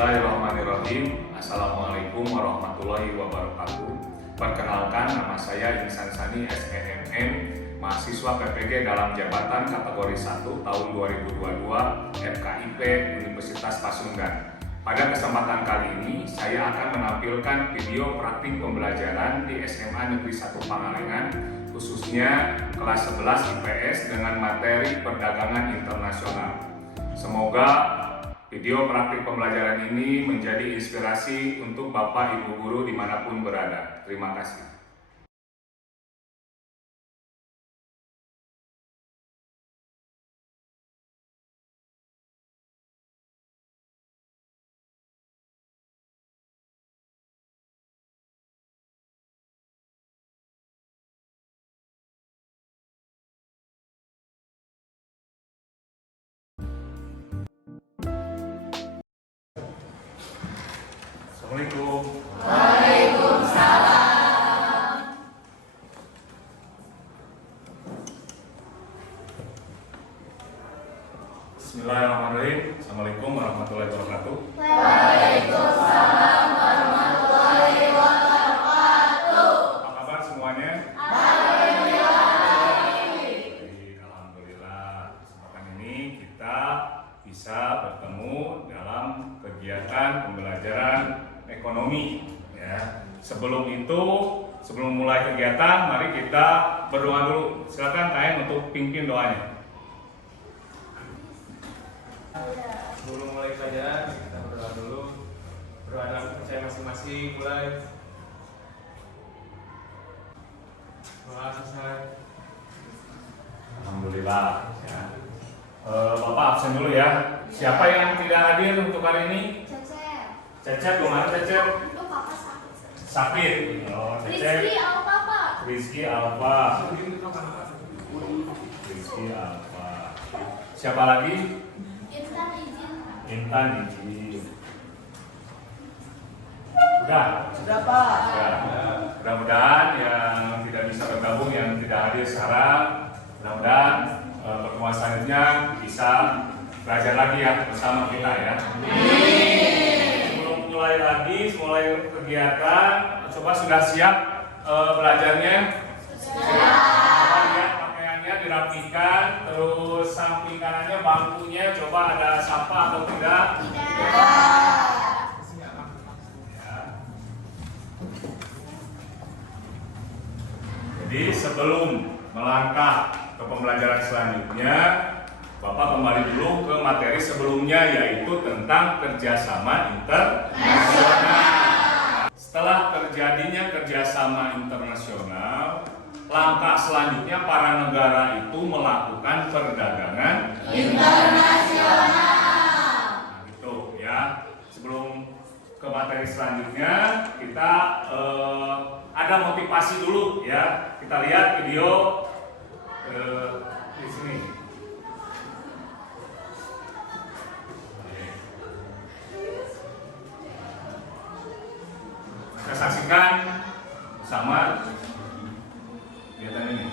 Bismillahirrahmanirrahim. Assalamualaikum warahmatullahi wabarakatuh. Perkenalkan, nama saya Insan Sani SMM, mahasiswa PPG dalam jabatan kategori 1 tahun 2022 FKIP Universitas Pasundan. Pada kesempatan kali ini, saya akan menampilkan video praktik pembelajaran di SMA Negeri 1 Pangalengan, khususnya kelas 11 IPS dengan materi perdagangan internasional. Semoga video praktik pembelajaran ini menjadi inspirasi untuk Bapak Ibu Guru dimanapun berada. Terima kasih. Assalamualaikum. Waalaikumsalam. Bismillahirrahmanirrahim. Assalamualaikum warahmatullahi wabarakatuh. Waalaikumsalam warahmatullahi wabarakatuh. Apa kabar semuanya? Alhamdulillah. Baik, alhamdulillah. Kesempatan ini kita bisa bertemu dalam kegiatan pembelajaran ekonomi. Ya. Sebelum mulai kegiatan, mari kita berdoa dulu. Silakan kalian untuk pimpin doanya. Sebelum mulai pelajaran, kita berdoa dulu. Berdoa dalam percaya masing-masing. Mulai. Doa selesai. Alhamdulillah. Ya. Bapak absen dulu ya. Siapa yang tidak hadir untuk hari ini? Cecep, kemana Cecep? Itu papa sakit. Sakit. Oh, Cecep. Rizky Alfa, Pak. Rizky Alfa. Rizky Alfa. Siapa lagi? Intan izin. Intan izin. Sudah. Sudah, Pak. Ya. Mudah-mudahan yang tidak bisa bergabung, yang tidak hadir sekarang, mudah-mudahan pertemuan selanjutnya bisa belajar lagi ya bersama kita ya. Sebelum mulai kegiatan, coba sudah siap belajarnya? Coba lihat pakaiannya dirapikan, terus samping kanannya bangkunya coba ada sapa atau tidak? Jadi sebelum melangkah ke pembelajaran selanjutnya, Bapak kembali dulu ke materi sebelumnya, yaitu tentang kerjasama internasional. Setelah terjadinya kerjasama internasional, langkah selanjutnya para negara itu melakukan perdagangan Internasional. Nah, gitu ya. Sebelum ke materi selanjutnya, kita ada motivasi dulu ya. Kita lihat video di sini. Kita saksikan bersama kegiatan ini.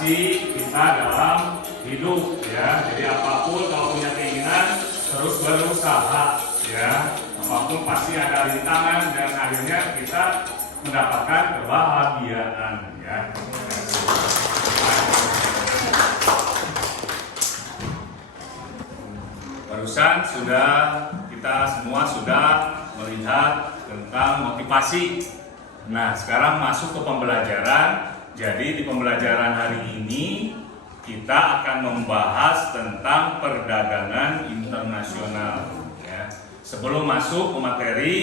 motivasi kita dalam hidup ya. Jadi apapun kalau punya keinginan terus berusaha ya. Apapun pasti ada rintangan dan akhirnya kita mendapatkan kebahagiaan ya. Barusan kita semua sudah melihat tentang motivasi. Nah, sekarang masuk ke pembelajaran. Jadi di pembelajaran hari ini kita akan membahas tentang perdagangan internasional. Ya. Sebelum masuk ke materi,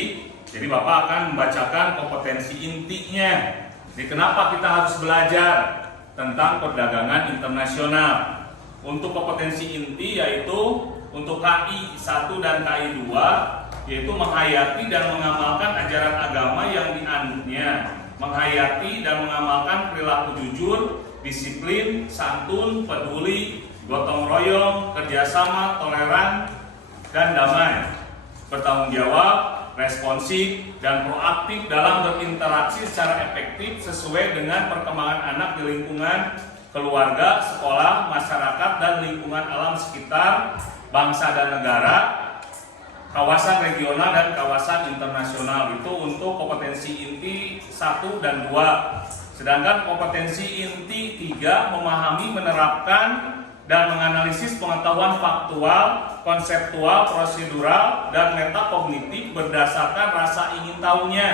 jadi Bapak akan membacakan kompetensi intinya. Jadi kenapa kita harus belajar tentang perdagangan internasional? Untuk kompetensi inti yaitu untuk KI 1 dan KI 2, yaitu menghayati dan mengamalkan ajaran agama yang dianutnya, menghayati dan mengamalkan perilaku jujur, disiplin, santun, peduli, gotong royong, kerjasama, toleran, dan damai, bertanggung jawab, responsif, dan proaktif dalam berinteraksi secara efektif sesuai dengan perkembangan anak di lingkungan keluarga, sekolah, masyarakat, dan lingkungan alam sekitar, bangsa dan negara, kawasan regional dan kawasan internasional. Itu untuk kompetensi inti 1 dan 2. Sedangkan kompetensi inti 3 memahami, menerapkan, dan menganalisis pengetahuan faktual, konseptual, prosedural, dan metakognitif berdasarkan rasa ingin tahunya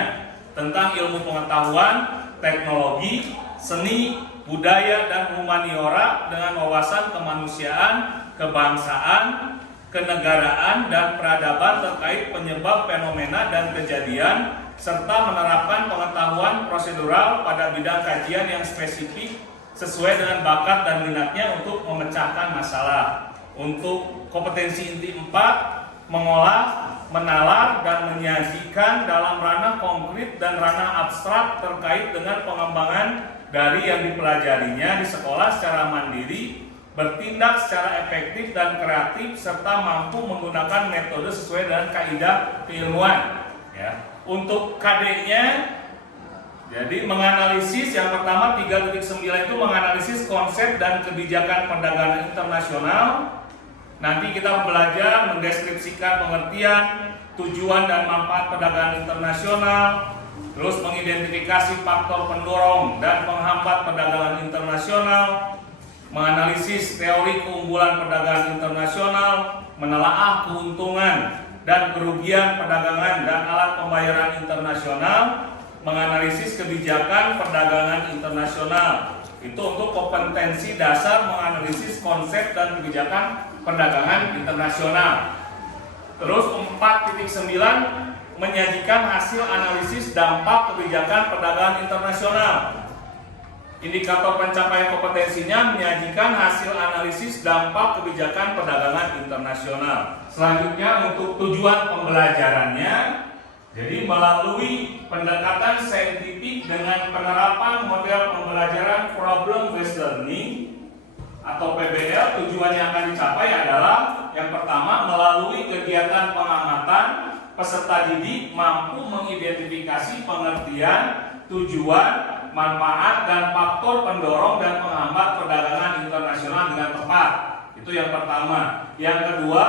tentang ilmu pengetahuan, teknologi, seni, budaya, dan humaniora dengan wawasan kemanusiaan, kebangsaan, kenegaraan, dan peradaban terkait penyebab fenomena dan kejadian, serta menerapkan pengetahuan prosedural pada bidang kajian yang spesifik sesuai dengan bakat dan minatnya untuk memecahkan masalah. Untuk kompetensi inti 4, mengolah, menalar, dan menyajikan dalam ranah konkret dan ranah abstrak terkait dengan pengembangan dari yang dipelajarinya di sekolah secara mandiri, bertindak secara efektif dan kreatif, serta mampu menggunakan metode sesuai dengan kaidah keilmuan. Ya. Untuk KD-nya, jadi menganalisis yang pertama 3.9 itu menganalisis konsep dan kebijakan perdagangan internasional. Nanti kita belajar mendeskripsikan pengertian, tujuan dan manfaat perdagangan internasional, terus mengidentifikasi faktor pendorong dan penghambat perdagangan internasional, menganalisis teori keunggulan perdagangan internasional, menelaah keuntungan dan kerugian perdagangan dan alat pembayaran internasional, menganalisis kebijakan perdagangan internasional. Itu untuk kompetensi dasar menganalisis konsep dan kebijakan perdagangan internasional. Terus 4.9 menyajikan hasil analisis dampak kebijakan perdagangan internasional. Indikator pencapaian kompetensinya menyajikan hasil analisis dampak kebijakan perdagangan internasional. Selanjutnya untuk tujuan pembelajarannya, jadi melalui pendekatan saintifik dengan penerapan model pembelajaran problem based learning atau PBL, tujuan yang akan dicapai adalah yang pertama, melalui kegiatan pengamatan, peserta didik mampu mengidentifikasi pengertian, tujuan, manfaat, dan faktor pendorong dan penghambat perdagangan internasional dengan tepat. Itu yang pertama. Yang kedua,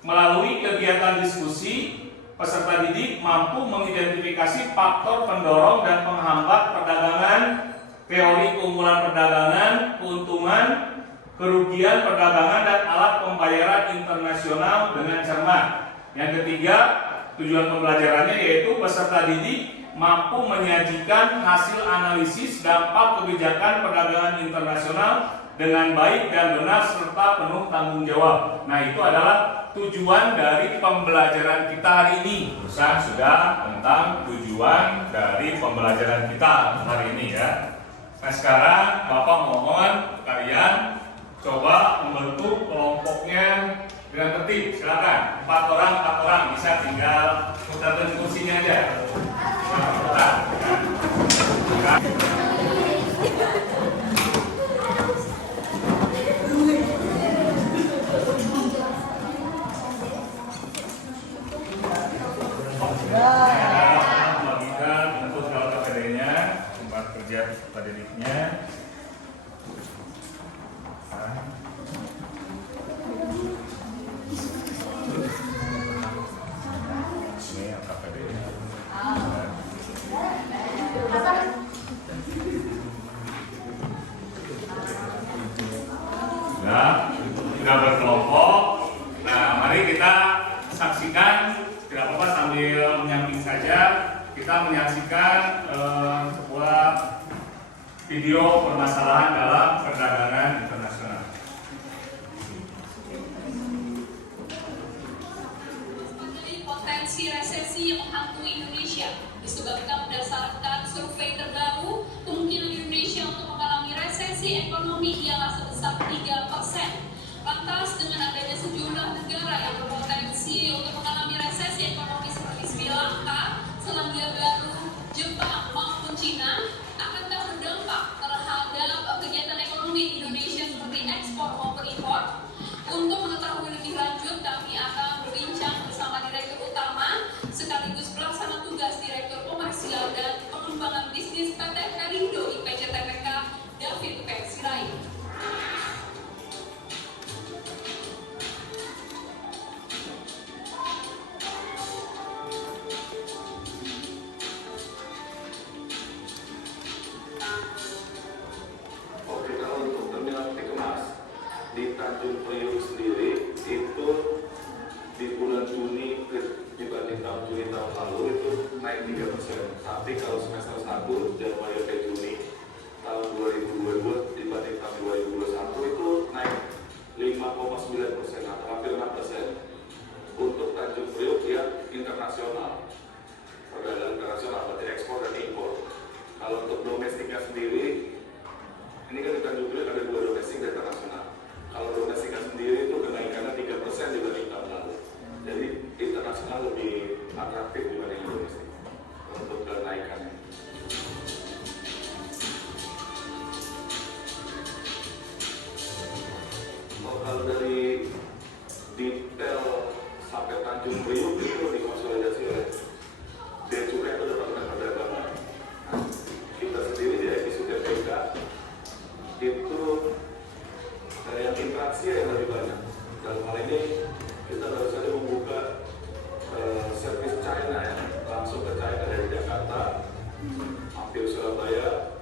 melalui kegiatan diskusi, peserta didik mampu mengidentifikasi faktor pendorong dan penghambat perdagangan, teori keunggulan perdagangan, keuntungan, kerugian perdagangan, dan alat pembayaran internasional dengan cermat. Yang ketiga, tujuan pembelajarannya yaitu peserta didik mampu menyajikan hasil analisis dampak kebijakan perdagangan internasional dengan baik dan benar serta penuh tanggung jawab. Nah, itu adalah tujuan dari pembelajaran kita hari ini. Pesan sudah tentang tujuan dari pembelajaran kita hari ini ya. Nah, sekarang Bapak mohon kalian coba membentuk kelompoknya dengan tertib. Silakan, 4 orang bisa tinggal putar kursinya aja. Bagikan untuk kalau KPD-nya, tempat kerja pada didiknya. saksikan, tidak apa-apa sambil menyamping saja, kita menyaksikan sebuah video permasalahan dalam perdagangan internasional. Potensi resesi yang menghantui Indonesia disebabkan berdasarkan survei terbaru, kemungkinan Indonesia untuk mengalami resesi ekonomi ialah sebesar 3%. Lantas dengan adanya sejumlah negara yang berpotensi untuk mengalami resesi ekonomi seperti Sri Lanka, Selandia Baru, Jepang maupun Cina, akankah berdampak terhadap kegiatan ekonomi Indonesia seperti ekspor maupun impor? Untuk mengetahui lebih lanjut, kami akan berbincang bersama Direktur Utama sekaligus pelaksana tugas Direktur Komersial dan Pengembangan Bisnis PT Perindo IPC TPK, David P. Sirait. Oke, kalau untuk terminal peti kemas di Tanjung Priok sendiri itu di bulan Juni dibanding Juni tahun lalu itu naik 3%. Tapi kalau semester 1 Januari sampai Juni tahun 2022 dibanding tahun 2021 itu naik 5,9% atau hampir 6%. Untuk Tanjung Priok ya internasional, perdagangan internasional berarti ekspor dan impor. Kalau untuk domestiknya sendiri, ini kan di Tanjung Priok ada 2 domestik dan internasional. Kalau domestiknya sendiri itu kenaikannya 3% dibanding tahun lalu. Jadi internasional lebih atraktif dibanding domestik untuk kenaikannya. Kalau dari detail sampai Tanjung Priok itu dikonsolidasi oleh Bea Cukai atau Departemen Perdagangan. Kita sendiri di IPC TPK itu yang interaksi yang lebih banyak. Dalam hal ini kita baru saja membuka servis China ya, langsung ke China dari Jakarta, hampir Surabaya,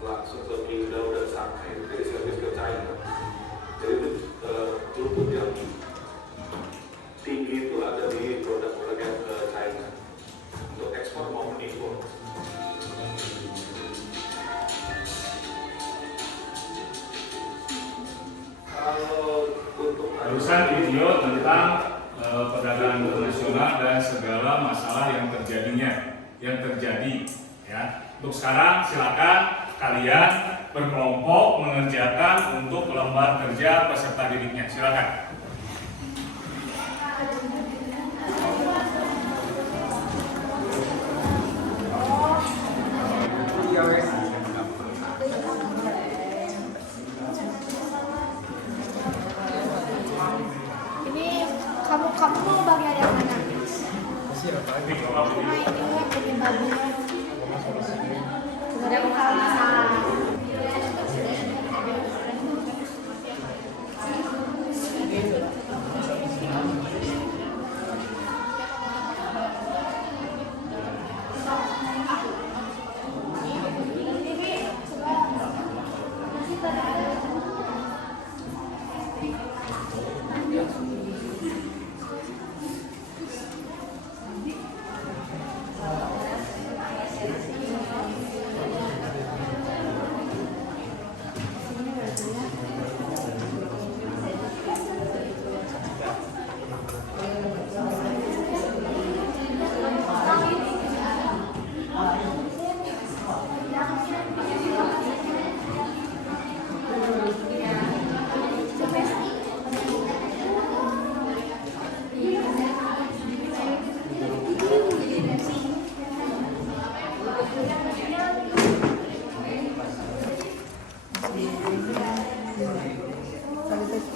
langsung ke Qingdao dan Shanghai. Jadi servis ke China. Jadi itu throughput yang tinggi itu ada di produk-produk yang ke China untuk ekspor maupun impor. Barusan video tentang perdagangan internasional dan segala masalah yang terjadi ya. Untuk sekarang silakan kalian berkelompok mengerjakan untuk lembar kerja peserta didiknya. Silakan. Ini kamu mau bagian yang mana? Cuma ini bagian bagian. Sudah kalau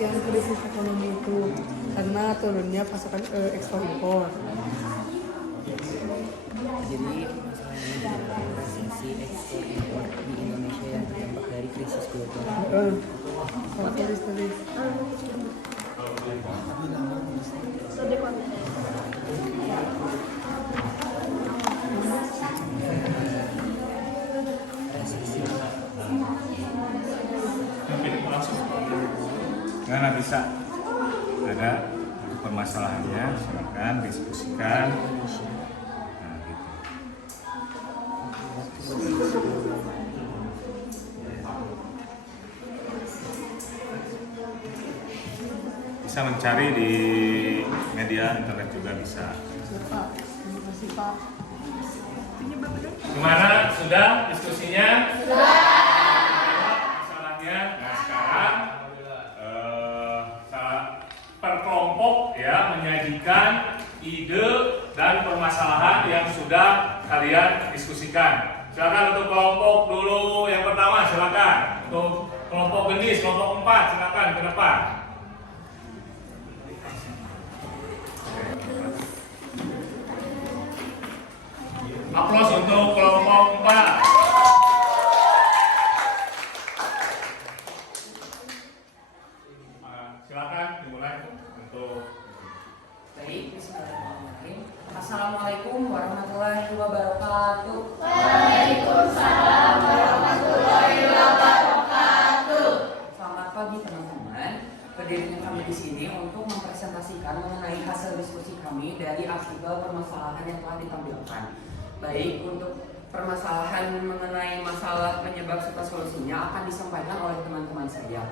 yang krisis ekonomi itu karena turunnya pasokan ekspor impor. Jadi masalahnya resesi ekspor impor di Indonesia yang terdampak dari krisis global. Tulis. Nggak bisa. Ada permasalahannya, silakan. diskusikan. Nah, gitu. Bisa mencari di media internet juga bisa. Pak, terima kasih Pak. Gimana? Sudah diskusinya? Sudah. Masalahnya, nah sekarang per kelompok ya menyajikan ide dan permasalahan yang sudah kalian diskusikan. Silakan untuk kelompok dulu yang pertama, silakan. Untuk kelompok gendis, kelompok 4, silakan ke depan. Aplaus untuk kelompok 4. Silakan dimulai untuk. Baik, bismillahirrahmanirrahim. Assalamualaikum warahmatullahi wabarakatuh. Waalaikumsalam warahmatullahi wabarakatuh. Selamat pagi teman-teman. Berdirinya kami di sini untuk mempresentasikan mengenai hasil diskusi kami dari artikel permasalahan yang telah ditampilkan. Baik, untuk permasalahan mengenai masalah penyebab serta solusinya akan disampaikan oleh teman-teman saya.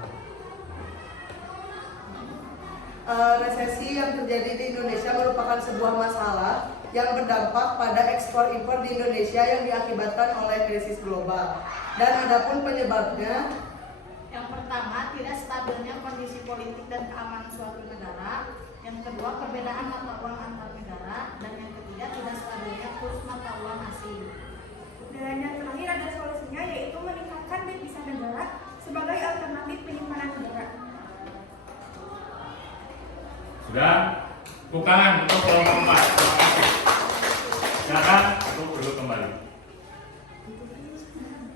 Resesi yang terjadi di Indonesia merupakan sebuah masalah yang berdampak pada ekspor impor di Indonesia yang diakibatkan oleh krisis global. Dan adapun penyebabnya, Yang pertama, tidak stabilnya kondisi politik dan keamanan suatu negara. Yang kedua, perbedaan mata uang antar negara. Dan yang ketiga, tidak stabilnya kurs mata uang asing. Dan yang terakhir ada solusinya, yaitu meningkatkan devisa negara sebagai alternatif penyimpanan negara. Sudah? Tepuk tangan untuk kelompok 4. Terima kasih. Silakan untuk duduk kembali.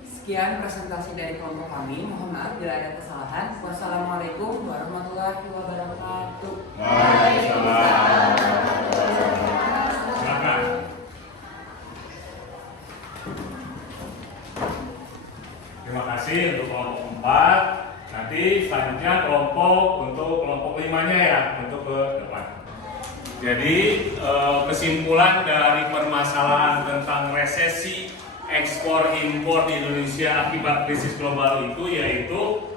Sekian presentasi dari kelompok kami. Mohon maaf bila ada kesalahan. Wassalamualaikum warahmatullahi wabarakatuh. Waalaikumsalam. Silakan. Terima kasih untuk kelompok 4. Nanti selanjutnya untuk kelompok 5-nya ya, untuk ke depan. Jadi kesimpulan dari permasalahan tentang resesi ekspor impor di Indonesia akibat krisis global itu yaitu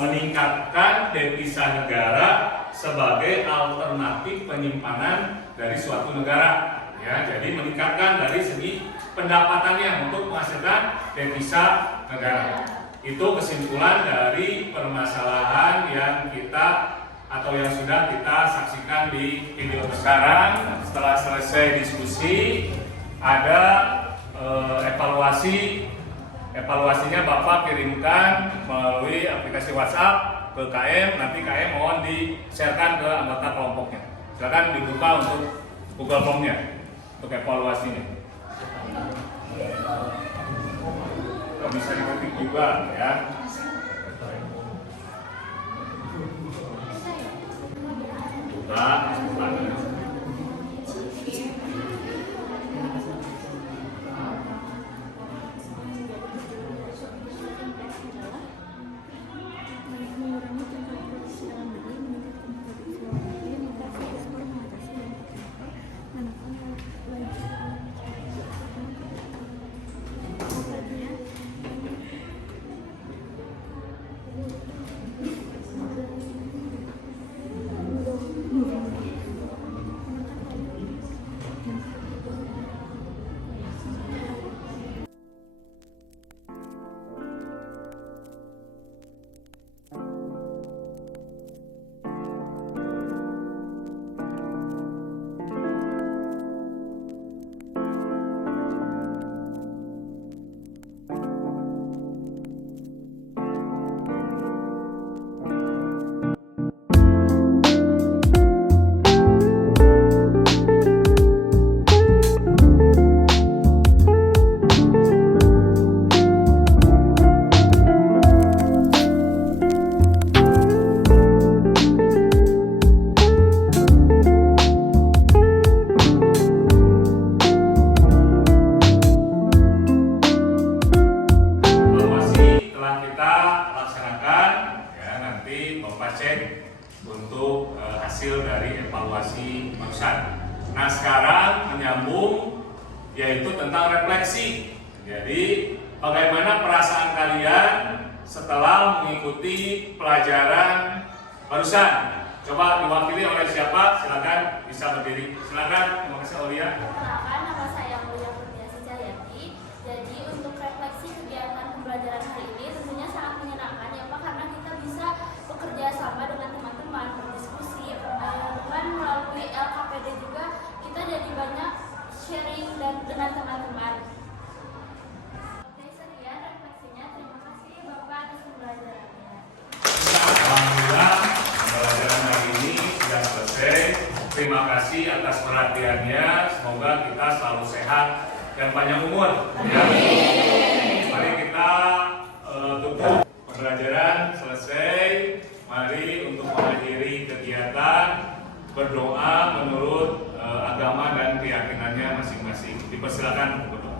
meningkatkan devisa negara sebagai alternatif penyimpanan dari suatu negara. Ya, jadi meningkatkan dari segi pendapatannya untuk menghasilkan devisa negara. Itu kesimpulan dari permasalahan yang sudah kita saksikan di video sekarang. Setelah selesai diskusi, ada evaluasinya Bapak kirimkan melalui aplikasi WhatsApp ke KM. Nanti KM mohon di-sharekan ke anggota kelompoknya. Silakan dibuka untuk Google Form-nya untuk evaluasinya. Bisa diketik juga ya. Buka. Nah sekarang menyambung yaitu tentang refleksi. Jadi bagaimana perasaan kalian setelah mengikuti pelajaran barusan? Coba diwakili oleh siapa? Silakan bisa berdiri. Silakan, terima kasih Aulia. Perkenalkan, nama saya Aulia Kurniasih Cahyati. Jadi untuk refleksi kegiatan pembelajaran hari ini tentunya sangat menyenangkan ya Pak, karena kita bisa bekerja sama dengan teman-teman, berdiskusi, dan melalui LKPD juga kita jadi banyak sharing dan dengan teman-teman. Oke, sekian refleksinya. Terima kasih Bapak atas pembelajarannya. Alhamdulillah pembelajaran hari ini sudah selesai. Terima kasih atas perhatiannya. Semoga kita selalu sehat dan panjang umur. Mari kita tutup pembelajaran selesai. Mari untuk mengakhiri kegiatan berdoa menurut agama dan keyakinannya masing-masing. Dipersilakan untuk berdoa.